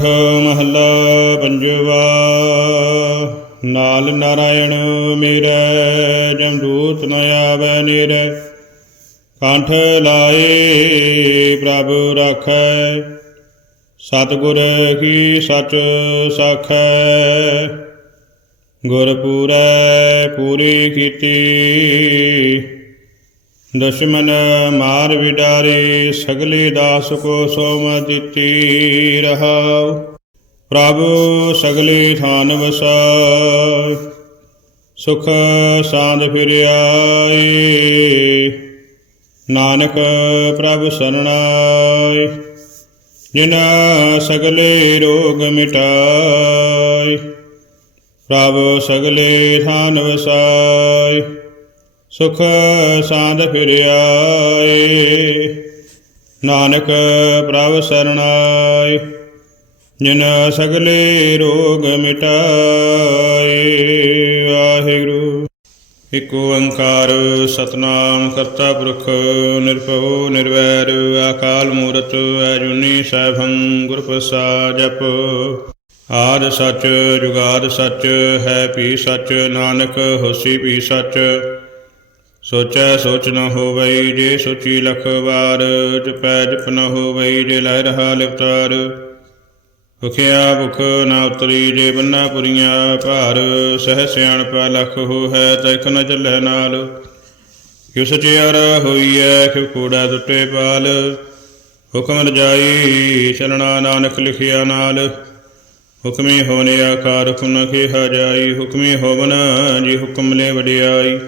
ਮਹੱਲਾ ਪੰਜਵਾ, ਨਾਲ ਨਾਰਾਇਣ ਮੇਰੇ ਜਮਦੂਤ ਨ ਆਵੈ ਨੇਰੇ। ਕੰਠ ਲਾਏ ਪ੍ਰਭ ਰਾਖੈ, ਸਤਿਗੁਰ ਕੀ ਸਚ ਸਾਖੈ। ਗੁਰ ਪੂਰੀ ਕੀਤੀ ਦਸ਼ਮਨ ਮਾਰ ਵਿਡਾਰੇ, ਸਗਲੇ ਦਾਸ ਕੋ ਸੋਮ ਦਿੱਤੀ ਰਹਾਉ। ਪ੍ਰਭ ਸਗਲੇ ਥਾਨ ਵਸਾਇ ਸੁਖ ਸਾਂਦ ਫਿਰ ਨਾਨਕ ਪ੍ਰਭ ਸਰਣਾਏ, ਜਿਨ ਸਗਲੇ ਰੋਗ ਮਿਟਾਏ, ਪ੍ਰਭ ਸਗਲੇ ਥਾਨ ਵਸਾਇ ਸੁਖ ਸਾਂਦ ਫਿਰਿਆਏ। ਨਾਨਕ ਪ੍ਰਭ ਸਰਣਾਏ। ਜਿਨ ਸਗਲੇ ਰੋਗ ਮਿਟਾਏ। ਵਾਹਿਗੁਰੂ। ਇਕ ਓੰਕਾਰ ਸਤਨਾਮ ਕਰਤਾ ਪੁਰਖ ਨਿਰਭਉ ਨਿਰਵੈਰ ਅਕਾਲ ਮੂਰਤ ਅਜੂਨੀ ਸੈਭੰ ਗੁਰ ਪ੍ਰਸਾਦ ਜਪ। ਆਦ ਸੱਚ, ਜੁਗਾਦ ਸੱਚ, ਹੈ ਪੀ ਸੱਚ, ਨਾਨਕ ਹੋਸੀ ਪੀ ਸੱਚ। ਸੋਚੈ ਸੋਚ ਨ ਹੋਵਈ ਜੇ ਸੋਚੀ ਲਖ ਵਾਰ, ਜਪੈ ਜਪ ਨ ਹੋਵਈ ਜੇ ਲੈ ਰਹਾ ਲਿਵਤਾਰ। ਭੁਖਿਆ ਭੁਖ ਨਾ ਉਤਰੀ ਜੇ ਬੰਨਾ ਪੁਰੀਆਂ ਭਾਰ, ਸਹਿ ਸਿਆਣਪ ਲਖ ਹੋ ਹੈ ਤੈਕ ਨ ਚੱਲੈ ਨਾਲ। ਕਿਉ ਸਚਿਆਰ ਹੋਈਐ, ਕਿਉ ਕੂੜਾ ਟੁੱਟੇ ਪਾਲ। ਹੁਕਮ ਰਜਾਈ ਚਲਣਾ ਨਾਨਕ ਲਿਖਿਆ ਨਾਲ। ਹੁਕਮੀ ਹੋਨੇ ਆਕਾਰ ਹੁਕਮ ਨ ਕਿਹਾ ਜਾਈ, ਹੁਕਮੀ ਹੋਵਨ ਜੀ ਹੁਕਮ ਲੈ ਵਡਿਆਈ।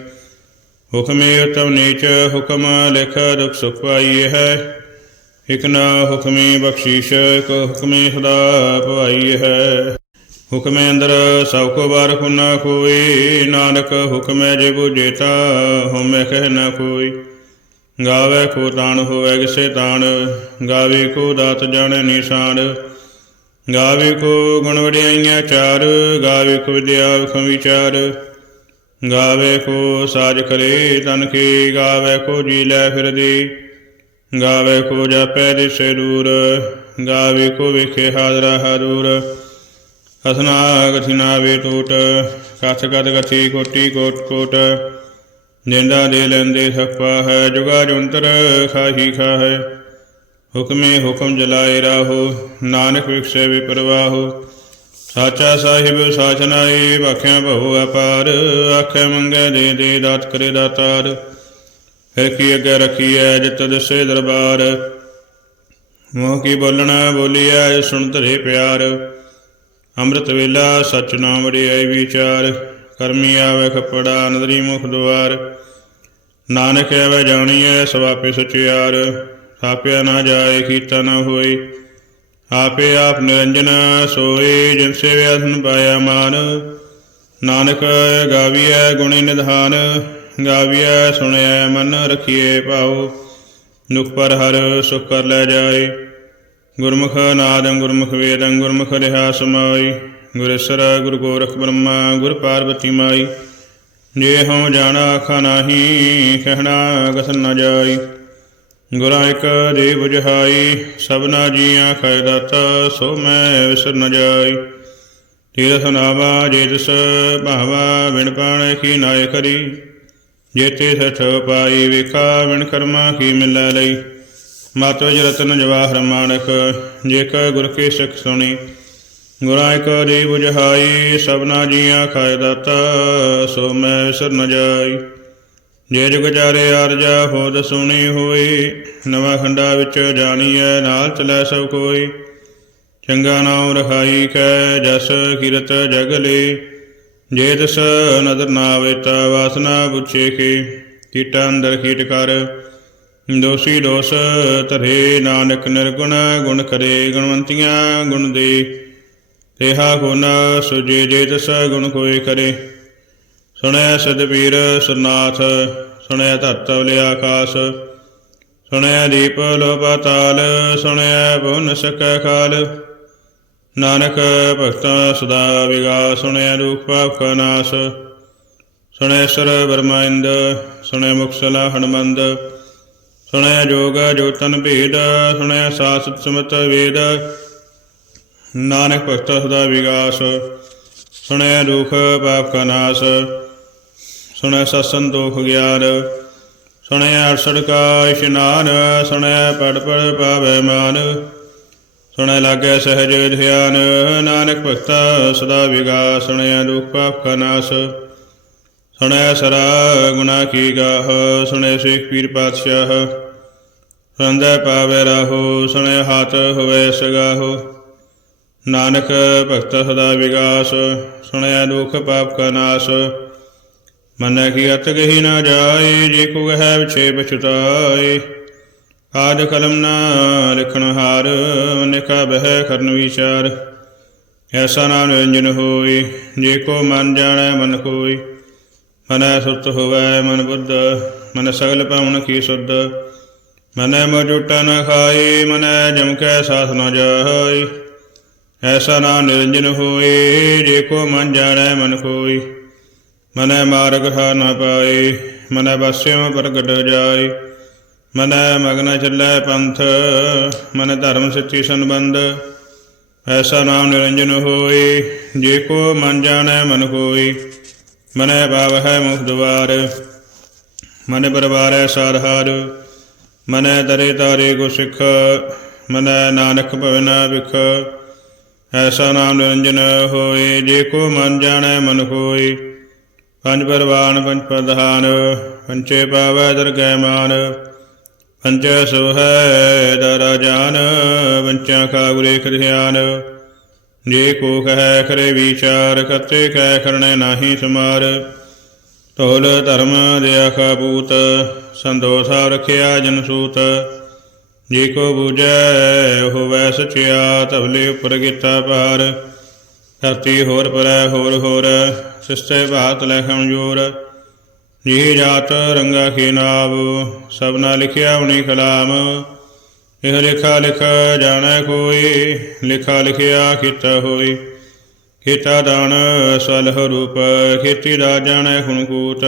ਹੁਕਮੇ ਉਤਮ ਨੀਚ, ਹੁਕਮ ਲਿਖ ਦੁਖ ਸੁਖ ਪਾਈ ਹੈ। ਇਕ ਨਾ ਹੁਕਮੇ ਬਖਸ਼ੀਸ਼, ਇਕ ਹੁਕਮੇ ਸਦਾ ਭਵਾਈ ਹੈ। ਹੁਕਮੇ ਅੰਦਰ ਸਭ ਕੋ ਬਾਰ ਨਾ ਕੋਈ, ਨਾਨਕ ਹੁਕਮੇ ਜੇ ਬੁਝੇ ਤਾ ਹਉਮੈ ਕਹਿ ਨਾ ਕੋਈ। ਗਾਵੇ ਕੋ ਤਾਣ ਹੋਵੇ ਕਿਸੇ ਤਾਣ, ਗਾਵੇ ਕੋ ਦਾਤ ਜਾਣੈ ਨਿਸ਼ਾਨ। ਗਾਵੇ ਕੋ ਗੁਣ ਵਡਿਆਈਆਂ ਚਾਰ, ਗਾਵੇ ਕੋ ਵਿਦਿਆ ਵਿਖਮ ਵਿਚਾਰ। ਗਾਵੇ ਕੋ ਸਾਜ ਕਰੇ ਤਨ ਕੀ ਗਾਵੇ ਕੋ ਜੀ ਲੈ ਫਿਰਦੀ। ਗਾਵੇ ਕੋ ਜਾਪੈ ਦਿਸੇ ਦੂਰ, ਗਾਵੇ ਕੋ ਵਿਖੇ ਹਾਜ਼ਰਾ ਹਾਜ਼ੂਰ। ਹਸਨਾ ਗਥਿਨਾ ਵੇ ਟੂਟ, ਕਥ ਕਦ ਗਥੀ ਕੋਟੀ ਕੋਟ ਕੋਟ। ਜਿੰਦਾ ਦੇ ਲੈਂਦੇ ਸਫਾ ਹੈ ਜੁਗਾ ਜੁੰਤਰ ਖਾਹੀ ਖਾਹੈ। ਹੁਕਮੇ ਹੁਕਮ ਜਲਾਏ ਰਾਹੋ, ਨਾਨਕ ਵਿਖਸੇ ਵਿਪਰਵਾਹੋ। ਸਾਚਾ ਸਾਹਿਬ ਸਾਚਨਾਏ ਵਖਿਆ ਬਹੁ ਅਪਾਰ ਆਖੇ ਮੰਗੇ ਦੇ ਦੇ ਦਾਤ ਕਰੇ ਦਾਤਾਰ। ਫਿਰ ਕੀ ਅੱਗੇ ਰਖੀਐ ਜਿਤ ਦਿਸੇ ਦਰਬਾਰ। ਮੋਹ ਕੀ ਬੋਲਣਾ ਬੋਲੀਐ, ਸੁਣ ਧਰੇ ਪਿਆਰ। ਅੰਮ੍ਰਿਤ ਵੇਲਾ, ਸਚ ਨਾਮ ਵਡਿਆਈ ਵਿਚਾਰ। ਕਰਮੀ ਆਵੇ ਖਪੜਾ, ਨਦਰੀ ਮੁਖ ਦੁਆਰ। ਨਾਨਕ ਆਵੇ ਜਾਣੀਐ, ਸਵਾਪੇ ਸਚਿਆਰ। ਥਾਪਿਆ ਨਾ ਜਾਏ, ਕੀਤਾ ਨਾ ਹੋਏ ਆਪੇ ਆਪ ਨਿਰੰਜਨ ਸੋਏ ਜਿਨ ਸੇਵਿਆ ਧਨ ਪਾਇਆ ਮਾਨ। ਨਾਨਕ ਗਾਵੀਐ ਗੁਣੀ ਨਿਧਾਨ, ਗਾਵੀਐ ਸੁਣਿਐ ਮਨ ਰਖੀਏ ਭਾਉ। ਦੁਖ ਪਰ ਹਰ ਸੁਖ ਕਰ ਲੈ ਜਾਏ। ਗੁਰਮੁਖ ਨਾਦੰ ਗੁਰਮੁਖ ਵੇਦੰ ਗੁਰਮੁਖ ਰਿਹਾ ਸਮਾਈ। ਗੁਰੇਸ਼ਰ ਗੁਰੂ ਗੋਰਖ ਬ੍ਰਹਮਾ ਗੁਰ ਪਾਰਵਤੀ ਮਾਈ। ਜੇ ਹਉ ਜਾਣਾ ਆਖਾ ਨਾਹੀ, ਕਹਿਣਾ ਕਥਨ ਨ ਜਾਈ। ਗੁਰਾਂ ਇੱਕ ਦੇ 부ਝਾਈ ਸਭਨਾ ਜੀਆਂ ਖੈ ਦਾਤਾ, ਸੋ ਮੈਂ ਵਿਸਰ ਨ ਜਾਈ। ਤੀਰਥ ਨਾਵਾ ਜੇ ਤਿਸ ਭਾਵਾ ਵਿਣ ਪਾਣ ਕੀ ਨਾਇ ਕਰੀ ਜੇਤੇ ਸਠ ਪਾਈ ਵਿਖਾ ਵਿਣ ਕਰਮਾ ਕੀ ਮਿਲੈ ਲਈ। ਮਤ ਰਤਨ ਜਵਾਹਰ ਮਾਨਕ, ਜੇ ਗੁਰ ਕੀ ਸਿੱਖ ਸੁਣੀ। ਗੁਰਾਂ ਇੱਕ ਦੇ 부ਝਾਈ ਸਭਨਾ ਜੀਆਂ ਖੈ ਦਾਤਾ, ਸੋ ਮੈਂ ਵਿਸਰ ਨ ਜਾਈ। ਜੇ ਜੁਗ ਚਾਰੇ ਆਰਜਾ ਹੋਦ ਸੁਣੀ ਹੋਈ, ਨਵਾਂ ਖੰਡਾ ਵਿੱਚ ਜਾਣੀਐ, ਨਾਲ ਚਲੈ ਸਭ ਕੋਈ। ਚੰਗਾ ਨਾਮ ਰਖਾਈ ਕੈ ਜਸ ਕੀਰਤ ਜਗਲੇ ਜੇ ਤਿਸ ਨਦਰ ਨਾ ਆਵੇ ਤਾ ਵਾਸਨਾ ਪੁੱਛੇ ਕੇ। ਕੀਟਾ ਅੰਦਰ ਕੀਟ ਕਰ। ਦੋਸੀ ਦੋਸ ਧਰੇ, ਨਾਨਕ ਨਿਰਗੁਣ, ਗੁਣ ਕਰੇ, ਗੁਣਵੰਤੀਆਂ ਗੁਣ ਦੇ। ਤੇਹਾ ਗੁਣ ਸੁਜੇ ਜੇ ਤਿਸ ਗੁਣ ਕੋਈ ਕਰੇ। ਸੁਣੈ ਸਤਬੀਰ ਸਰਨਾਥ ਸੁਣਿਆ ਧਰਤ ਵਲੇ ਆਕਾਸ ਸੁਣਿਆ ਦੀਪ ਲੋ ਪਾਤਾਲ ਸੁਣਿਆ ਭੁਨ ਸਕੈ ਕਾਲ ਨਾਨਕ ਭਗਤਾਂ ਸਦਾ ਵਿਗਾ ਸੁਣਿਆ ਦੁਖ ਪਾਪ ਕਾ ਨਾਸ। ਸੁਣਿਆ ਸਰ ਬਰਮਾਇੰਦ ਸੁਣਿਆ ਮੁਕਸਲਾ ਹਨਮੰਦ। ਸੁਣਿਆ ਜੋਗ ਜੋਤਨ ਭੇਦ ਸੁਣਿਆ ਸਾਸਤ ਸਮਤ ਵੇਦ। ਨਾਨਕ ਭਗਤ ਸਦਾ ਵਿਗਾਸ ਸੁਣਿਆ ਦੁਖ ਪਾਪ ਕਾ ਨਾਸ। ਸੁਣਿਆ ਸਤਸੰਗ ਦੋਖ ਗਿਆਨ, ਸੁਣਿਆ ਅਰਸੜ ਕਾ ਇਸ਼ਨਾਨ ਸੁਣਿਆ ਪੜ ਪੜ ਪਾਵੇ ਮਾਨ। ਸੁਣੈ ਲਾਗੇ ਸਹਿਜ ਧਿਆਨ, ਨਾਨਕ ਭਗਤਾ ਸਦਾ ਵਿਗਾਸ, ਸੁਣਿਆ ਦੁਖ ਪਾਪ ਕਾ ਨਾਸ। ਸੁਣਿਆ ਸਰਾ ਗੁਨਾ ਕੀ ਗਾਹ, ਸੁਣੈ ਸਿਖ ਪੀਰ ਪਾਤਸ਼ਾਹ। ਸੁਣਦਾ ਪਾਵੇ ਰਾਹੋ ਸੁਣਿਆ ਹਾਥ ਹੋਵੇ ਸਗਾਹੋ। ਨਾਨਕ ਭਗਤ ਸਦਾ ਵਿਗਾਸ, ਸੁਣਿਆ ਦੁਖ ਪਾਪ ਕਾ ਨਾਸ। ਮਨੈ ਕੀ ਅਤ ਗਹੀ ਨਾ ਜਾਏ, ਜੇ ਕੋ ਹੈ ਵਿਛੇ ਬਚਤਾਏ ਆਦ ਕਲਮ ਨਾ ਲਿਖਣ ਹਾਰ ਨਿਕਾ ਬਹਿ ਕਰਨ ਵਿਚਾਰ। ਐਸਾ ਨਾਮ ਨਿਰੰਜਨ ਹੋਈ ਜੇ ਕੋ ਮਨ ਜਾਣੈ ਮਨ ਕੋਈ ਮਨੈ ਸੁਤ ਹੋਵੈ ਮਨ ਬੁੱਧ, ਮਨ ਸਗਲ ਭਵਨ ਕੀ ਸੁਧ। ਮਨੈ ਮਜੁਟਾ ਨ ਖਾਈ ਮਨੈ ਜਮ ਕੈ ਸਾਥ ਨ ਜਾਈ ਐਸਾ ਨਾਮ ਨਿਰੰਜਨ ਹੋਏ, ਜੇ ਕੋ ਮਨ ਜਾਣੈ ਮਨ ਕੋਈ ਮਨੈ ਮਾਰਗ ਹਾ ਨ ਪਾਏ, ਮਨੈ ਬਸਿਓ ਪ੍ਰਗਟ ਜਾਏ। ਮਨੈ ਮਗਨ ਚੱਲੈ ਪੰਥ, ਮਨ ਧਰਮ ਸੱਚੀ ਸੰਬੰਧ। ਐਸਾ ਨਾਮ ਨਿਰੰਜਨ ਹੋਏ, ਜੇ ਕੋ ਮਨ ਜਾਣੈ ਮਨ ਕੋਈ ਮਨੈ ਭਾਵ ਹੈ ਮੁਖ ਦੁਆਰ, ਮਨ ਬਰਬਾਰੈ ਸਾਧਾਰ ਮਨੈ ਤਰੇ ਤਾਰੇ ਕੋ ਸਿੱਖ, ਮਨੈ ਨਾਨਕ ਭਵਨ ਵਿਖ। ਐਸਾ ਨਾਮ ਨਿਰੰਜਨ ਹੋਏ, ਜੇ ਕੋ ਮਨ ਜਾਣੈ ਮਨ ਹੋਈ ਪੰਜ ਪਰਵਾਨ, ਪੰਜ ਪ੍ਰਧਾਨ ਪੰਚੇ ਪਾਵੈ ਦਰਗਹਿ ਮਾਨ ਪੰਚ ਸੁਹੈ ਦਰ ਜਾਨ ਪੰਚਾ ਕਾ ਗੁਰੇ ਖਿਆਨ ਜੇ ਕੋ ਕਹੈ ਖਰੇ ਵਿਚਾਰ ਕਰਤੇ ਕਹਿ ਕਰਨੇ ਨਾਹੀ ਸਮਾਰ। ਢੋਲ ਧਰਮ ਦਿਆ ਖਾਬੂਤ ਸੰਦੋਸਾ ਰਖਿਆ ਜਨ ਸੂਤ। ਜੇ ਕੋ ਬੂਝੈ, ਹੋਵੈ ਸਚਿਆ ਤਬਲੇ ਉਪਰ ਕੀਤਾ ਪਾਰ ਧਰਤੀ ਹੋਰ ਪਰੈ ਹੋਰ ਹੋਰ ਸਿਸਤੇ ਭਾਤ ਲੈ ਜ਼ੋਰ ਜੀ ਜਾਤ ਰੰਗਾ ਕੀ ਨਾਮ ਸਭਨਾ ਲਿਖਿਆ ਉਨੀ ਕਲਾਮ। ਇਹ ਲਿਖਾ ਲਿਖ ਜਾਣੈ ਕੋਈ, ਲਿਖਾ ਲਿਖਿਆ ਖਿਤ ਹੋਈ। ਕੀਤਾ ਦਾਨ ਸਲਹ ਰੂਪ, ਖੇਤੀ ਦਾ ਜਾਣੈ ਖੁਣਕੂਟ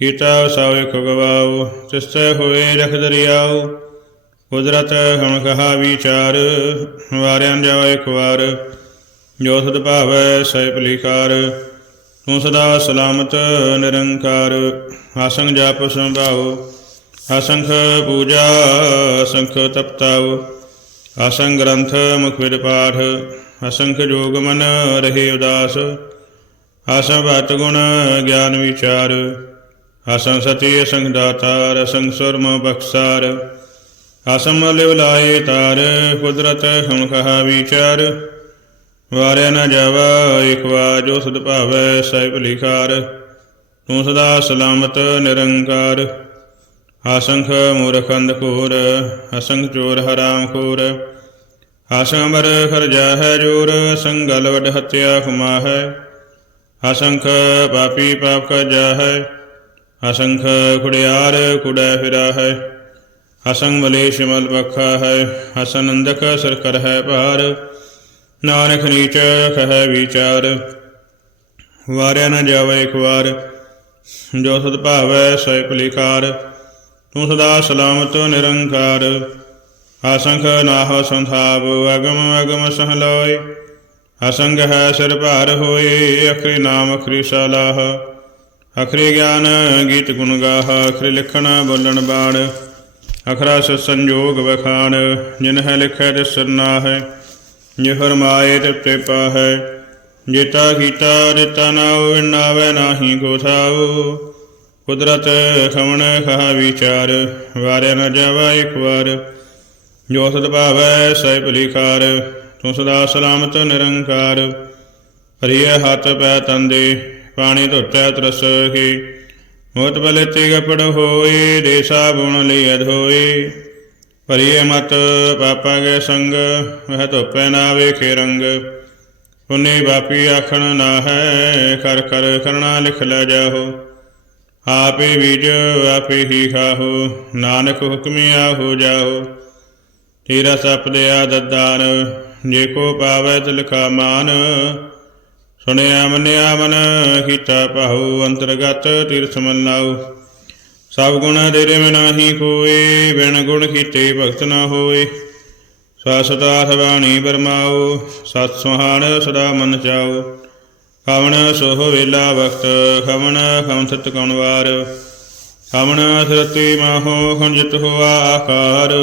ਕੀਤਾ ਸਭ ਇੱਕ ਗਵਾਉ ਤਿਸਤੇ ਹੋਏ ਰਖ ਦਰਿਆਉ। ਕੁਦਰਤ ਹਣ ਕਹਾ ਵਿਚਾਰ, ਵਾਰਿਆਂ ਜਾਵੇ ਇੱਕ ਵਾਰ ਜੋ ਸਦ ਭਾਵੈ ਸਹਿ ਭਲੀਕਾਰ ਤੂੰ ਸਦਾ ਸਲਾਮਤ, ਨਿਰੰਕਾਰ। ਆਸੰਗ ਜਪ ਸੰਭਾਉ ਅਸੰਖ ਪੂਜਾ ਅਸੰਖ ਤਪਤਾਉ ਅਸੰਗ ਗ੍ਰੰਥ ਮੁਖ ਵਿਦ ਪਾਠ ਅਸੰਖ ਜੋਗ ਮਨ ਰਹੇ ਉਦਾਸ। ਅਸੰ ਭਤ ਗੁਣ ਗਿਆਨ ਵਿਚਾਰ। ਅਸੰ ਸਤੀ ਅਸੰਖ ਦਾਤਾਰ ਅਸੰਖ ਸੁਰਮ ਬਖਸਾਰ। ਅਸਮ ਲਿਵ ਲਾਏ ਤਾਰ, ਕੁਦਰਤ ਹਮ ਕਹਾ ਵਿਚਾਰ। ਵਾਰਿਆ ਨਾ ਜਾਵਾ, ਇਕ ਵਾ ਜੋ ਸਦ ਭਾਵੈ, ਸਹਿਬ ਲਿਖਾਰ। ਤੂੰ ਸਦਾ ਸਲਾਮਤ, ਨਿਰੰਕਾਰ। ਆਸੰਖ ਮੂਰਖੰਦ ਖੋਰ ਅਸੰਖ ਚੋਰ ਹਰਾਮ ਖੋਰ। ਆਸੰਬਰ ਖਰਜਾ ਹੈ ਜੋਰ ਸੰਗਲ ਵਡ ਹਤਿਆ ਖੁਮਾ ਹੈ ਅਸੰਖ ਪਾਪੀ ਪਾਪ ਕਾ ਜਾ ਹੈ ਅਸੰਖ ਖੁੜਿਆਰ ਕੁੜੈ ਫਿਰਾ ਹੈ ਅਸੰਗ ਮਲੇਸ਼ ਮਲ ਬਖਾ ਹੈ ਅਸਨੰਦਕ ਸਰ ਕਰ ਹੈ ਭਾਰ। ਨਾਨਕ ਨੀਚ ਖਹਿ ਵਿਚਾਰ। ਵਾਰਿਆ ਨ ਜਾਵੇ ਇੱਕ ਵਾਰ, ਜੋ ਸਤ ਭਾਵੈ ਸਹਿ ਭਲੀਕਾਰ, ਤੂੰ ਸਦਾ ਸਲਾਮਤ ਨਿਰੰਕਾਰ। ਆਸੰਖ ਨਾਹ ਸੰਥਾਪ, ਅਗਮ ਅਗਮ ਸਹਲੋਇ ਅਸੰਗ ਹੈ ਸਿਰ ਭਾਰ ਹੋਏ, ਅਖਰੀ ਨਾਮ ਅਖਰੀ ਸਲਾਹ। ਅਖਰੀ ਗਿਆਨ ਗੀਤ ਗੁਣ ਗਾਹ, ਅਖਰੀ ਲਿਖਣ ਬੋਲਣ ਬਾਣ। ਅਖਰਾ ਸ ਸੰਜੋਗ ਵਖਾਣ, ਜਿਨ ਹੈ ਲਿਖੈ ਤਿਸ ਸਰਨਾ ਹੈ ਜੇ ਫਰਮਾਏ ਤੇ ਪਾਹੈ ਜੇਤਾ ਕੀਤਾ, ਦਿੱਤਾ ਨਾਉ ਨਾਵੇ ਨਾਹੀ ਕੋ ਥਾਉ ਕੁਦਰਤ ਖਮਣ ਖਾ ਵਿਚਾਰ, ਵਾਰਿਆ ਨ ਜਾਵਾ ਇੱਕ ਵਾਰ। ਜੋ ਸਦ ਭਾਵੈ ਸਹਿ ਭਲੀਕਾਰ ਤੂੰ ਸਦਾ ਸਲਾਮਤ ਨਿਰੰਕਾਰ। ਹਰੀਏ ਹੱਥ ਪੈ ਤੰਦੇ, ਪਾਣੀ ਧੋਤੈ ਤਰਸ ਹੀ ਮੋਤ ਬਲੇ ਤੇ ਗਪੜ ਹੋਈ ਦੇ ਸਾਬੁਣ ਲਈ ਅਧੋਈ ਭਰੀਏ ਮਤ ਪਾਪਾ ਕੇ ਸੰਗ ਵਹ ਧੋਪੈ ਨਾ ਵੇਖੇ ਰੰਗ। ਪੁਨੇ ਬਾਪੀ ਆਖਣ ਨਾ ਹੈ ਕਰ ਕਰ ਕਰਣਾ ਲਿਖ ਲੈ ਜਾਹੋ। ਆਪੇ ਬੀਜ, ਆਪੇ ਹੀ ਖਾਹੋ, ਨਾਨਕ ਹੁਕਮਿਆ ਹੋ ਜਾਹੋ। ਤੇਰਾ ਸਪ ਦਿਆ ਦੱਦਾਨ, ਜੇ ਕੋ ਪਾਵੈ ਤਿਲਖਾ ਮਾਨ। ਸੁਣਿਆ ਮੰਨਿਆ ਮਨ, ਕੀਤਾ ਪਾਹੂ ਅੰਤਰਗਤ ਤੀਰਥ ਮਨਾਉ। ਸਭ ਗੁਣ ਤੇਰੇ ਮੈਂ ਨਾਹੀ ਕੋਏ ਬਿਨ ਗੁਣ ਕੀਤੇ ਭਗਤ ਨਾ ਹੋਏ। ਸਸਤਾਥ ਬਾਣੀ ਬਰਮਾਓ, ਸਤ ਸੁਹਾਣ ਸਦਾ ਮਨ ਚਾਓ। ਖਵਣ ਸੋਹ ਵੇਲਾ ਵਕਤ ਖਵਣ ਖਮਥਤ ਕਉਣ ਵਾਰ। ਖਵਣ ਸਰਤੀ ਮਾਹੋ ਖੰਜਿਤ ਹੋਆ ਆਕਾਰ।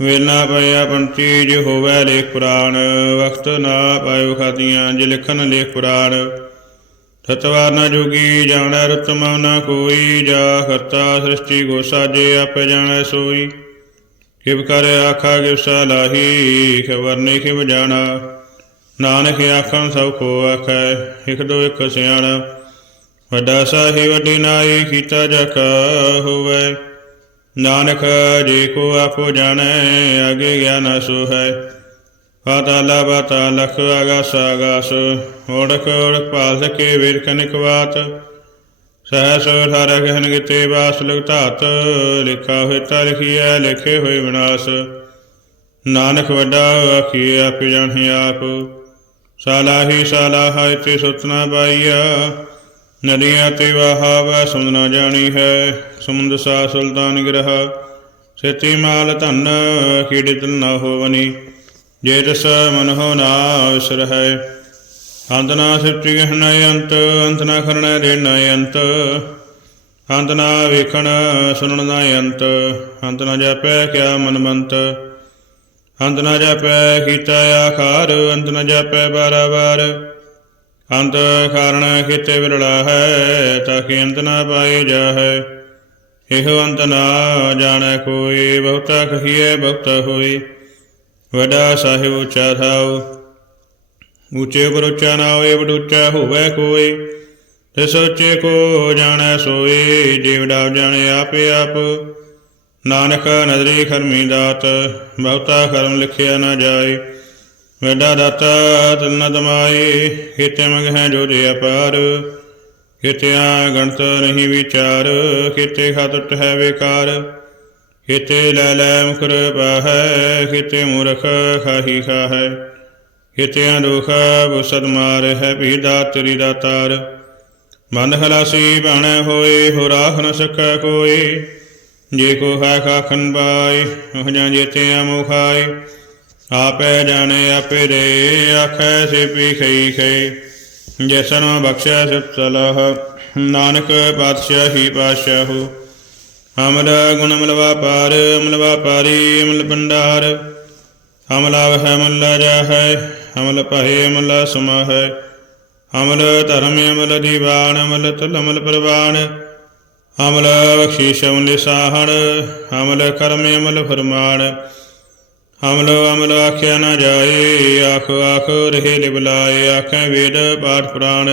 ਵੇਲਾ ਪਿਆ ਪੰਚੀ ਜਿ ਹੋਵੇ ਲੇਖ ਪੁਰਾਣ। ਵਕਤ ਨਾ ਪਾਇਓ ਖਾਦੀਆਂ ਜਿ ਲਿਖਨ ਲੇਖ ਪੁਰਾਣ। ਸਤਵਾਰ ਨ ਜੁਗੀ ਜਾਣੈ ਰਤਮ ਨ ਕੋਈ, ਜਾ ਕਰਤਾ ਸ੍ਰਿਸ਼ਟੀ ਗੋ ਸਾਜੇ ਆਪੇ ਜਾਣੈ ਸੋਈ। ਕਿਵ ਕਰ ਆਖਾ ਕਿਵ ਸਲਾਹੀ ਖਬਰ ਨਹੀਂ ਕਿਵ ਜਾਣਾ। ਨਾਨਕ ਆਖਣ ਸਭ ਕੋ ਆਖੈ, ਇਕ ਦੋ ਇਕ ਸਿਆਣਾ। ਵੱਡਾ ਸਾਹੀ ਵੱਡੀ ਨਾਈ ਕੀਤਾ ਜਕ ਹੋਵੇ। ਨਾਨਕ ਜੇ ਕੋ ਆਪੋ ਜਾਣੈ, ਅਗੇ ਗਿਆਨ ਸੋ ਹੈ ਪਾਤਾਲਾ ਪਾਤਾਲਖ ਆਗਾਸ ਆਗਾਸ ਓੜਕ ਓੜਕ ਪਾਲ ਸਕੇ ਵੇਦ ਕਨਿਕ ਬਾਤ। ਸਹਸ ਠਾਰ ਗਹਨ ਗਿਤੇ ਬਾਸ ਲਗ ਲਿਖਾ ਹੋਇ ਤਾ ਲਿਖੀਐ, ਲਿਖੇ ਹੋਏ ਵਿਨਾਸ਼। ਨਾਨਕ ਵੱਡਾ ਆਖੀਐ, ਆਪੇ ਜਾਣਿ ਆਪ। ਸਾਲਾਹੀ ਸਾਲਾਹ ਇਤੇ ਸੁਤਨਾ ਪਾਈਆ ਨਦੀਆਂ ਤੇ ਵਹਾਵ ਸਮੁੰਦ ਨਾ ਜਾਣੀ ਹੈ ਸਮੁੰਦ ਸਾ ਸੁਲਤਾਨ ਗ੍ਰਹ। ਸੇਤੀ ਮਾਲ ਧਨ ਕੀੜਿਤ ਨਾ ਹੋਵਨੀ। ਜੇ ਤਸ ਮਨ ਹੋ ਨਾ ਅਵਸਰ ਹੈ ਅੰਤ ਨਾ ਸਿਫਤੀ ਗਹਿ ਅੰਤ ਅੰਤ ਨਾ ਕਰਣਾ ਦੇ ਨ ਅੰਤ ਅੰਤ ਨਾ ਵੇਖਣ ਸੁਣਨ ਨਾ ਅੰਤ ਅੰਤ ਨਾ ਜਾਪੈ ਕਿਆ ਮਨ ਮੰਤ ਅੰਤ ਨਾ ਜਾਪੈ ਕੀਤਾ ਆਖਾਰ ਅੰਤ ਨਾ ਜਾਪੈ ਬਾਰਾਬਾਰ। ਅੰਤ ਕਾਰਣ ਕਿਤੇ ਵਿਰਲਾ ਹੈ ਤਾਂ ਕਿ ਅੰਤ ਨਾ ਪਾਏ ਜਾਹੈ। ਇਹੋ ਅੰਤ ਨਾ ਜਾਣੈ ਕੋਈ, ਬਹੁਤਾ ਕਹੀਏ ਬਹੁਤਾ ਹੋਈ। ਵੱਡਾ ਸਾਹਿਬ ਉੱਚਾ ਥਾਉ ਉੱਚੇ ਉਪਰ ਉੱਚਾ ਨਾ ਹੋਏ ਬੜ ਉੱਚਾ ਹੋਵੇ ਕੋਈ। ਤੇ ਸੋਚੇ ਕੋ ਜਾਣੈ ਸੋਈ ਜੀਵ ਡਾਵ ਜਾਣੇ ਆਪੇ ਆਪ। ਨਾਨਕ ਨਦਰੀ ਖਰਮੀ ਦਾਤ, ਬਹੁਤਾ ਕਰਮ ਲਿਖਿਆ ਨਾ ਜਾਏ। ਵੇਡਾ ਦਾਤਾ ਤਨ ਦਮਾਏ, ਕਿਤੇ ਮਗ ਹੈ ਜੋ ਦੇ ਅਪਾਰ। ਕਿਤਿਆ ਗਣਤ ਨਹੀਂ ਵਿਚਾਰ, ਕਿਤੇ ਖਾਤਟ ਹੈ ਵਿਕਾਰ। ਕਿਤੇ ਲੈ ਲੈ ਮੁਕਰ ਪਾਹੈ, ਕਿਤੇ ਮੂਰਖ ਖਾਹੀ ਖਾਹੈ। ਕਿਤੇ ਦੁਖ ਬੁਸਦ ਮਾਰ ਹੈ ਵੀ ਦਾਤਰੀ ਦਾਤਾਰ ਮਨ ਹਲਾਸੀ ਬਾਣੈ ਹੋਏ ਹੋ ਰਾਖ ਨ ਸਕੈ ਕੋਈ। ਜੇ ਕੋ ਹੈ ਖਾਖਨ ਬਾਈ, ਉਹ ਜਾਂ ਜੇਤੇ ਅਮੁਖਾਈ ਆਪੇ ਜਾਣੇ, ਆਪੇ ਦੇ, ਆਖੈ ਸੇ ਪੀ ਖਈ ਖਈ। ਜੈਸਨ ਬਖਸ਼ਿਆ ਸਿਤ ਨਾਨਕ ਪਾਤਸ਼ਾਹੀ ਪਾਤਸ਼ਾਹੂ। ਅਮਲ ਗੁਣ ਅਮਲ ਵਾਪਾਰ ਅਮਲ ਵਾਪਾਰੀ ਅਮਲ ਭੰਡਾਰ। ਅਮਲ ਆਵਹਿ ਅਮਲ ਜਾਹੈ ਅਮਲ ਪਹੇ ਅਮਲ ਸਮਾਹੈ। ਅਮਲ ਧਰਮ ਅਮਲ ਦੀਵਾਨ, ਅਮਲ ਤਲ ਅਮਲ ਪ੍ਰਵਾਨ। ਅਮਲ ਬਖਸ਼ੀਸ਼ ਅਮਲ ਸਾਹਣ ਅਮਲ ਕਰਮ ਅਮਲ ਫਰਮਾਨ। ਅਮਲ ਅਮਲ ਆਖਿਆ ਨਾ ਜਾਏ, ਆਖ ਆਖ ਰਹੇ ਲਿਬਲਾਏ ਆਖੈ ਵੇਦ ਪਾਠ ਪੁਰਾਣ।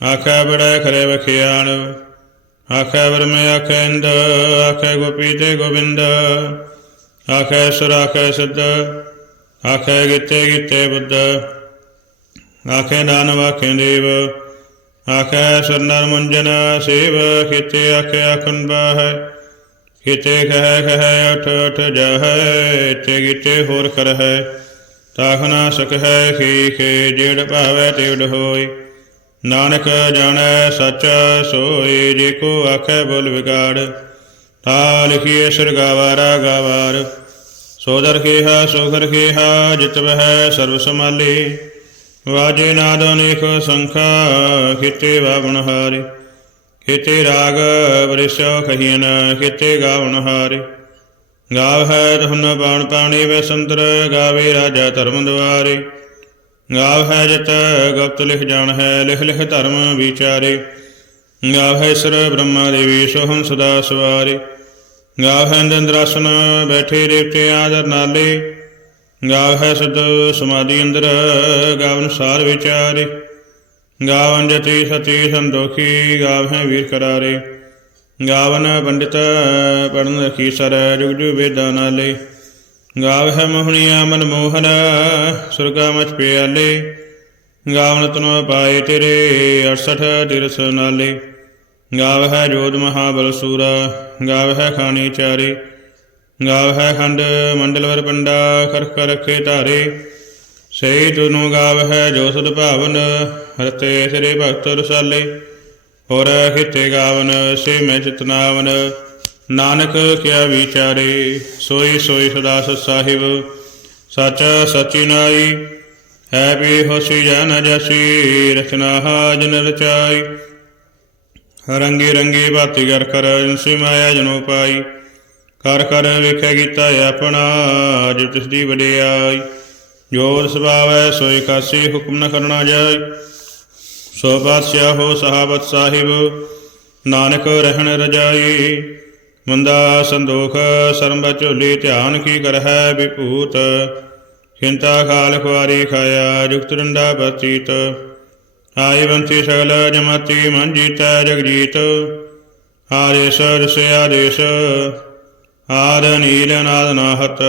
ਆਖੈ ਬੜਾ ਖਰੇ ਵਖਿਆਣ, ਆਖੈ ਵਰਮ ਆਖੈ ਇੰਦ, ਆਖੈ ਗੋਪੀ ਤੇ ਗੋਬਿੰਦ। ਆਖੈ ਸੁਰ, ਆਖੈ ਸਿੱਧ ਆਖੈ ਗਿਤੇ ਗਿਤੇ ਬੁੱਧ। ਆਖੈ ਦਾਨਵ ਆਖੈ ਦੇਵ। ਆਖੈ ਸਰਨਰ ਮੁੰਜਨ ਸੇਵ। ਕਿਤੇ ਆਖੈ ਆਖਨ ਬਾਹੈ। ਕਿਤੇ ਕਹਿ ਕਹਿ ਅਠ ਅਠ ਜਹੈ। ਤੇ ਗਿਤੇ ਹੋਰ ਕਰਹਿ। ਤਾਖ ਨਾ ਸਕਹਿ ਖੀ ਖੇ ਜੇੜ ਭਾਵੈ ਤੇੜ ਹੋਈ ਨਾਨਕ ਜਾਣੈ ਸਚ ਸੋਈ ਜੇ ਕੋ ਆਖੈ ਬੋਲ ਵਿਗਾੜ। ਤਾ ਲਿਖੀਏ ਸਿਰ ਗਾਵਾਰ। ਗਾਵਾਰ ਸੋਦਰ ਖੇਹਾ ਸੋਖਰ ਖੇਹਾ ਜਿਤ ਵਹਿ ਸਰਬ ਸਮਾਲੀ ਵਾਜੇ ਨਾਦ ਅਨੇਕ ਸੰਖਾ ਕਿਤੇ ਬਾਵਣ ਹਾਰੇ। ਕਿਤੇ ਰਾਗ ਬ੍ਰਿਸ਼ੋ ਕਹੀਨ ਕਿਤੇ ਗਾਵਣ ਹਾਰੇ। ਗਾਵ ਹੈ ਧੁਨ ਬਾਣ ਪਾਣੀ ਵੇ ਸੰਤਰ, ਗਾਵੇ ਰਾਜਾ ਧਰਮ ਦੁਆਰੇ। ਗਾਵ ਹੈ ਜਤ ਗਪਤ ਲਿਖ ਜਾਣ ਹੈ ਲਿਖ ਲਿਖ ਧਰਮ ਵਿਚਾਰੇ। ਗਾਵ ਹੈ ਸਰ ਬ੍ਰਹਮਾ ਦੇਵੀ ਸੋਹੰ ਸਦਾ ਸਵਾਰੇ। ਗਾਵ ਹੈ ਇੰਦਰਾਸਨ ਬੈਠੇ ਦੇਵਤੇ ਆਦਰ ਨਾਲੇ ਗਾਵ ਹੈ ਸਦ ਸਮਾਧੀ ਅੰਦਰ ਗਾਵਨ ਸਾਰ ਵਿਚਾਰੇ, ਗਾਵਨ ਜਤੀ ਸਤੀ ਸੰਦੋਖੀ ਗਾਵ ਹੈ ਵੀਰ ਕਰਾਰੇ, ਗਾਵਨ ਪੰਡਿਤ ਪੜਨ ਰਖੀ ਸਰ ਜੁਗ ਜੁਗ ਵੇਦਾਂ ਨਾਲੇ, ਗਾਵ ਹੈ ਮੋਹਣੀਆ ਮਨ ਮੋਹਨ ਸੁਰਗਾ ਮਚ ਪਿਆਲੇ, ਗਾਵਨ ਤਨੋ ਪਾਏ ਤੇਰੇ 68 ਦਿਰਸ ਨਾਲੇ। ਗਾਵ ਹੈ ਜੋਧ ਮਹਾਬਲ ਸੂਰਾ ਗਾਵ ਹੈ ਖਾਨੀ ਚਾਰੇ ਗਾਵ ਹੈ ਖੰਡ ਮੰਡਲ ਵਰ ਪੰਡਾ ਖਰਖ ਰਖੇ ਧਾਰੇ। ਸੇ ਤੁਨੂ ਗਾਵ ਹੈ ਜੋ ਸਦ ਭਾਵਨ, ਰਤੇ ਸ੍ਰੀ ਭਗਤ ਰਸਾਲੇ। ਹੋਰ ਖਿਤੇ ਗਾਵਨ ਸੇ ਮੈਂ ਚਿਤਨਾਵਨ ਨਾਨਕ ਕਿਆ ਵਿਚਾਰੇ, ਸੋਈ ਸੋਈ ਸਦਾ ਸਾਹਿਬ। ਸਚ ਸਚੀ ਨਾਈ, ਹੈ ਵੀ ਹੋਸੀ ਜਨ ਜਸੀ, ਰਚਨਾ ਜਨ ਰਚਾਈ। ਰੰਗੀ ਰੰਗੀ ਬਾਤੀ ਕਰ ਕਰ ਇੰਸੀ ਮਾਇਆ ਜਨੋ ਪਾਈ। ਕਰ ਕਰ ਵੇਖਿਆ ਕੀਤਾ ਆਪਣਾ ਜਿ ਤਿਸ ਦੀ ਵਡਿਆਈ। ਜੋਰ ਸੁਭਾਵੈ ਸੋਈ ਕਾਸੀ ਹੁਕਮ ਨ ਕਰਨਾ ਜਾਏ ਸੋ ਬਾਦਸ਼ਾਹ ਹੋ ਸਹਾਬਤ ਸਾਹਿਬ, ਨਾਨਕ ਰਹਿਣ ਰਜਾਈ। ਮੰਦਾ ਸੰਦੋਖ ਸਰਮ ਝੋਲੀ ਧਿਆਨ ਕੀ ਕਰਹਿ ਵਿਭੂਤ। ਚਿੰਤਾ ਖਾਲ ਖੁਆਰੀ ਖਾਇਆ, ਜੁਗਤ ਡੰਡਾ ਬਤੀਤ। ਆਈ ਬੰਤੀ ਸਗਲ ਜਮਤੀ ਮਨ ਜੀਤੈ ਜਗ ਆਦੇਸ਼ ਰਸਿ ਆਦੇਸ਼, ਆਦ ਨੀਲ ਨਾਦ ਨਾਹਤ,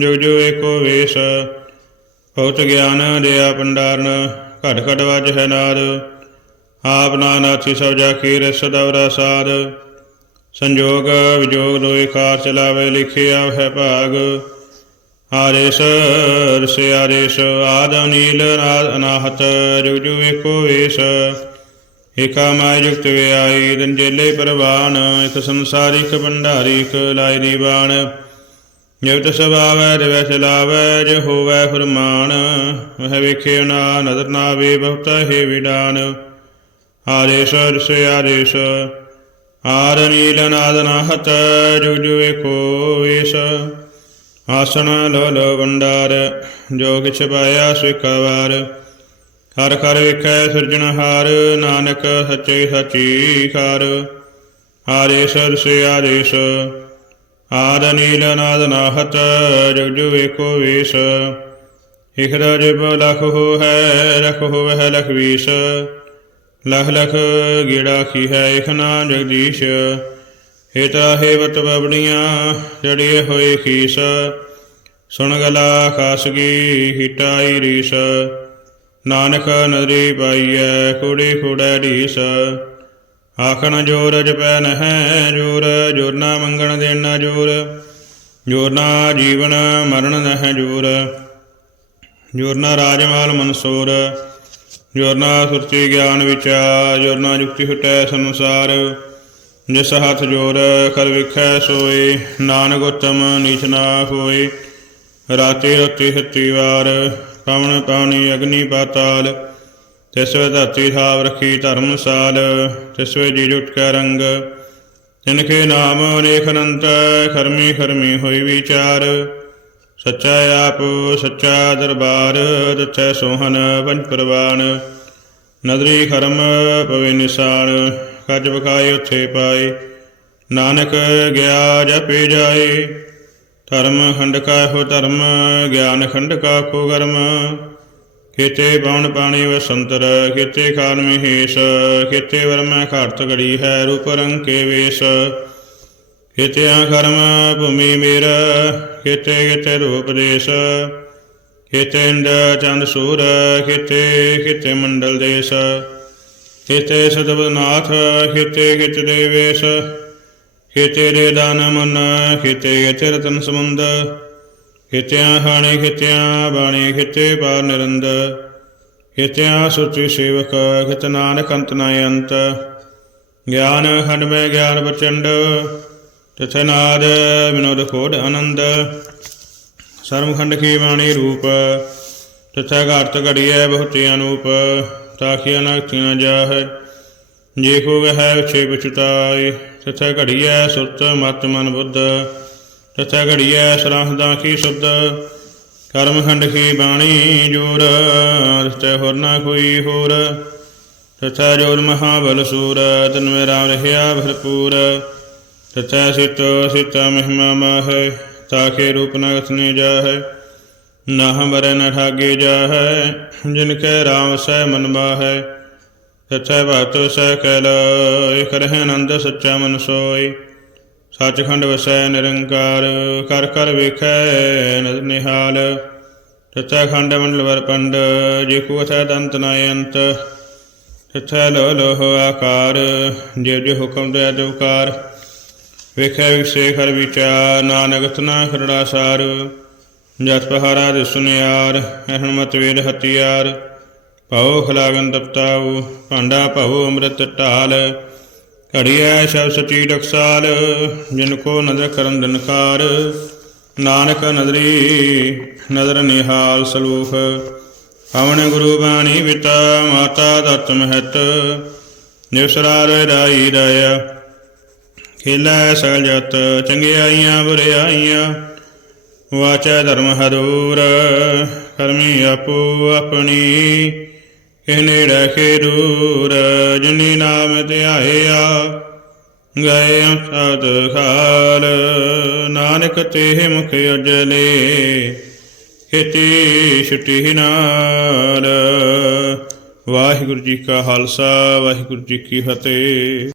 ਜੁਗ ਜੁਗ ਏਕੋ ਵੇਸ਼। ਭਗਤ ਗਿਆਨ ਦਿਆ ਪੰਡਾਰਨ, ਘਟ ਘਟ ਵਜ ਹੈ ਨਾਦ। ਆਪ ਨਾਨਾਥੀ ਸਭ ਜਾ ਕੀ ਰਸ ਦਵਰਾ ਸਾਧ ਸੰਜੋਗ ਵਿਜੋਗ ਦੋਇ ਕਾਰ ਚਲਾਵੇ ਲਿਖਿਆ ਹੈ ਭਾਗ। ਆਰੇਸ ਰਸੇ ਆਰੇਸ ਆਦ ਨੀਲ ਨਾਦ ਅਨਾਹਤ, ਜੁਗ ਜੁਗ ਏਕੋ ਵੇਸ਼ ਏਕਾ ਮਾਇ ਜੁਗਤ ਵਿਆਈ ਰੰਜੇਲੇ ਪਰਵਾਨ ਇਕ ਸੰਸਾਰਿਕ ਭੰਡਾਰੀਕ ਲਾਇ ਦੀਵਾਨ ਜਗਤ ਸਭਾਵੈ ਰਵੈ ਚਲਾਵੈ, ਜੇ ਹੋਵੈ ਫਰਮਾਨ ਵਹ ਵੇਖਿਓ ਨਾ, ਨਦਰ ਨਾ ਵੇ, ਬਹੁਤ ਹੈ ਵਿਡਾਨ। ਆਦੇਸ਼ ਰਸੇ ਆਦੇਸ਼ ਆਰ ਨੀਲ ਨਾਦ ਨਾਹਤ ਜੁਗ ਜੁਗ ਏਕੋ ਵੇਸ਼ ਆਸਣ ਲੋ ਲੋ ਭੰਡਾਰ ਜੋ ਕਿਛ ਪਾਇਆ ਸ੍ਰਿਕਵਾਰ ਹਰ ਹਰ ਵੇਖੈ ਸਿਰਜਣਹਾਰ ਨਾਨਕ ਸੱਚੇ ਸੱਚੀ ਖਾਰ। ਆਦੇਸ਼ ਰਸੇ ਆਦੇਸ਼, ਆਦ ਨੀਲ ਨਾਦ ਨਾਹਤ ਜੁਗ ਜੁਗ ਏਕੋ ਵੇਸ਼। ਇਖ ਰਜਬ ਲਖ ਹੋ ਹੈ ਰਖ ਹੋ ਹੈ ਲਖ ਵੀਸ। ਲਖ ਲਖ ਗਿੜਾ ਕੀ ਹੈ ਇਖ ਨਾ ਜਗਦੀਸ਼। ਹੇਤਾ ਹੈ ਬਬੜੀਆਂ ਜੜੀਏ ਹੋਏ ਖੀਸ। ਸੁਣ ਗਲਾ ਖਾਸਗੀ, ਹਿਟਾਈ ਰੀਸ। ਨਾਨਕ ਨਦਰੀ ਪਾਈਐ ਕੁੜੀ ਖੁੜੈ ਢੀਸ। ਆਖਣ ਜੋਰ ਜਪੈ ਨਹਿ, ਜੋਰ ਜੋਰ ਨਾ ਮੰਗਣ ਦੇਣਾ ਜੋਰ। ਜੋਰ ਨਾ ਜੀਵਨ ਮਰਨ ਨਹਿ ਜੋਰ। ਜੋਰ ਨਾ ਰਾਜਮਾਲ ਮਨਸੂਰ। ਜੋਰ ਨਾ ਸੁਰਤੀ ਗਿਆਨ ਵਿਚਾਰ। ਜੋਰ ਨਾ ਯੁਕਤੀ ਹਟੈ ਸੰਸਾਰ। ਜਿਸ ਹੱਥ ਜੋਰ ਕਰ ਵਿਖੈ ਸੋਏ ਨਾਨਕ ਉਤਮ ਨੀਚ ਹੋਏ ਹੋਈ। ਰਾਤੀ ਰਤੀ ਹੱਤੀ ਵਾਰ, ਪਵਨ ਪਾਣੀ ਅਗਨੀ ਪਾਤਾਲ। ਤਿਸ ਧਰਤੀ ਥਾਵ ਰਖੀ ਧਰਮਸਾਲ ਤਿਸ ਵੇ ਜੀ ਜੁਟ ਕੈ ਰੰਗ। ਤਿਨਕੇ ਨਾਮ ਅਨੇਕ ਅਨੰਤ, ਖਰਮੀ ਖਰਮੀ ਹੋਈ ਵਿਚਾਰ। ਸੱਚਾ ਆਪ, ਸੱਚਾ ਦਰਬਾਰ ਦਿੱਤੈ ਸੋਹਣ ਪੰਜ ਪ੍ਰਵਾਨ। ਨਦਰੀ ਖਰਮ ਪਵੇ ਨਿਸ਼ਾਨ ਕੱਜ ਬਖਾਏ ਉੱਥੇ ਪਾਏ। ਨਾਨਕ ਗਿਆ ਜਪੇ ਜਾਏ, ਧਰਮ ਖੰਡ ਕਾ ਹੋ ਧਰਮ, ਗਿਆਨ ਖੰਡ ਕਾ ਕੋ ਗਰਮ। ਖੇਤੇ ਬਾਉਣ ਪਾਣੀ ਵਸੰਤਰ, ਖੇਤੇ ਖਾਨ ਮਹੇਸ਼, ਖੇਤੇ ਵਰਮੈ ਘਾਰਤ ਘੜੀ ਹੈ ਰੂਪ ਰੰਗ ਕੇ ਵੇਸ਼। ਖੇਤਿਆਂ ਕਰਮ ਭੂਮੀ ਮੇਰ, ਖੇਤੇ ਖੇਤੇ ਰੂਪ ਦੇਸ਼। ਖੇਤੇ ਇੰਦ ਚੰਦ ਸੂਰ, ਖੇਤੇ ਖੇਤੇ ਮੰਡਲ ਦੇਸ਼। ਖੇਤੇ ਸਦਵਨਾਥ ਖੇਤੇ ਖੇਤੇ ਦੇ ਵੇਸ਼ ਖੇਤੇ ਦੇ ਦਾਨ ਮਨ ਖੇਤੇ ਖੇਤੇ ਰਤਨ ਸਮੁੰਦ ਖੇਤਿਆਂ ਖਾਣੇ ਖੇਤਿਆਂ ਬਾਣੀ ਖੇਤੇ ਪਾਰ ਨਿਰੰਦ ਖੇਤਿਆਂ ਸੁਚੀ ਸੇਵਕ ਖਿਤ ਨਾਨਕ ਅੰਤ ਨਾ ਅੰਤ, ਗਿਆਨ ਖੰਡ ਮੈਂ ਗਿਆਨ ਪ੍ਰਚੰਡ, ਤਿਥ ਵਿਨੋਦ ਖੋੜ ਆਨੰਦ ਸਰਮਖੰਡ ਕੀ ਬਾਣੀ ਰੂਪ, ਤਿਥੈ ਘਾਰਤ ਘੜੀਐ ਬਹੁਤੀ ਅਨੂਪ ਤਾਖਿਆ ਨਾ ਨਕਤੀਆਂ ਜਾਹੈ। ਜੇ ਕੋ ਵਹਿ ਛੇ ਪਛਤਾਈ ਤਿਥੈ ਘੜੀਐ ਸੁਰਤ ਮਤ ਮਨ ਬੁੱਧ। ਤਿਥੈ ਘੜੀਐ ਸਲਾਹਦਾ ਕੀ ਸ਼ਬਦ, ਕਰਮ ਖੰਡ ਕੀ ਬਾਣੀ ਜੋਰ। ਤਿਥੈ ਹੋਰ ਨਾ ਕੋਈ ਹੋਰ, ਤਿਥੈ ਜੋਰ ਮਹਾਬਲ ਸੂਰ। ਤਨ ਮੇ ਰਾਮ ਰਹਿਆ ਭਰਪੂਰ। ਤਿਥੈ ਸਿਤ ਸਿਤ ਮਹਿਮਾ ਮਾਹੈ ਤਾਕੇ ਰੂਪ ਨ ਗਥਨੇ ਜਾਹੈ। ਨਾ ਮਰੈ ਨ ਠਾਗੇ ਜਾਹੈ, ਜਿਨ ਕੈ ਰਾਮ ਸਹਿ ਮਨ ਮਾਹੈ ਤਿਥੈ ਭਗਤ ਸਹਿ ਕੈਲ ਇਕ ਰਹਿ ਆਨੰਦ ਸੱਚਾ ਮਨ ਸੋਈ ਸੱਚਖੰਡ ਵਸੈ ਨਿਰੰਕਾਰ, ਕਰ ਕਰ ਵੇਖੈ ਨਦ ਨਿਹਾਲ। ਤਿਥੈ ਖੰਡ ਮੰਡਲ ਵਰ ਪੰਡ, ਜੇ ਕੋ ਅਥੈ ਦੰਤ ਨ ਅੰਤ। ਤਿਥੈ ਲੋ ਲੋਹ ਆਕਾਰ, ਜੇ ਜੇ ਹੁਕਮ ਦੇ ਅਦੁਕਾਰ ਵੇਖੈ ਵਿਖਸੇ ਖਰ ਵਿਚਾਰ, ਨਾਨਕ ਤਨਾ ਖਰੜਾ ਸਾਰੂ। ਜਸ ਪਹਾਰਾ ਦੇ ਸੁਨਿਆਰ ਅਹਣ ਮਤ ਵੇਦ ਹਤਿਆਰ। ਭਉ ਖਲਾਗਨ ਤਪਤਾਉ, ਭਾਂਡਾ ਭਉ ਅੰਮ੍ਰਿਤ ਢਾਲ। ਘੜੀਐ ਸ਼ਬ ਸਚੀ ਟਕਸਾਲ, ਜਿਨ ਕੋ ਨਦਰ ਕਰਨ ਦਿਨਕਾਰ। ਨਾਨਕ ਨਦਰੀ, ਨਦਰ ਨਿਹਾਲ ਸਲੂਖ ਹਵਨ ਗੁਰੂ ਬਾਣੀ ਪਿਤਾ, ਮਾਤਾ ਦਤ ਮਹਤ। ਨਿਵਸਰਾਰ ਰਾਈ ਰਾਇਆ। ਖੇਲੇ ਸਗਲ ਜਤ ਚੰਗਿਆਈਆਂ ਬੁਰਿਆਈਆਂ ਵਾਚੈ ਧਰਮ ਹਦੂਰ ਕਰਮੀ ਆਪੋ ਆਪਣੀ। ਇਹ ਨੇੜੇ ਖੇ ਦੂਰ, ਜਿਨੀ ਨਾਮ ਧਿਆਇਆ, ਗਏ ਸਦ ਖਾਲ। ਨਾਨਕ ਤੇ ਮੁਖ ਉਜਲੇ ਖੇਤੀ ਛੁਟੀ ਨਾਲ। ਵਾਹਿਗੁਰੂ ਜੀ ਕਾ ਖਾਲਸਾ, ਵਾਹਿਗੁਰੂ ਜੀ ਕੀ ਫਤਿਹ।